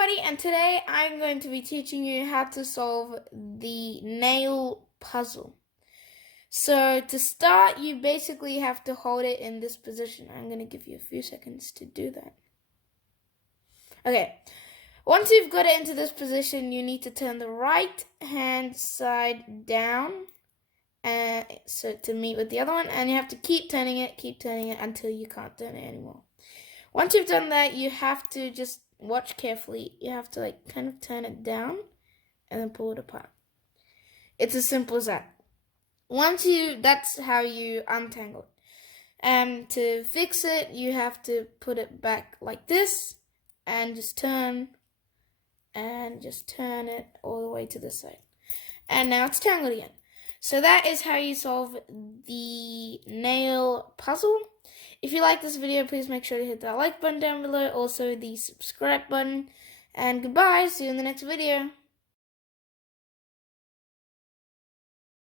everybody, and today I'm going to be teaching you how to solve the nail puzzle. So to start, you basically have to hold it in this position. I'm going to give you a few seconds to do that. Okay, once you've got it into this position, you need to turn the right hand side down so to meet with the other one, and you have to keep turning it until you can't turn it anymore. Once you've done that, you have to just watch carefully. You have to kind of turn it down and then pull it apart. It's as simple as that. That's how you untangle it. To fix it, you have to put it back like this and just turn it all the way to this side. And now it's tangled again. So that is how you solve the nail puzzle. If you like this video, please make sure to hit that like button down below, also the subscribe button. And goodbye, see you in the next video.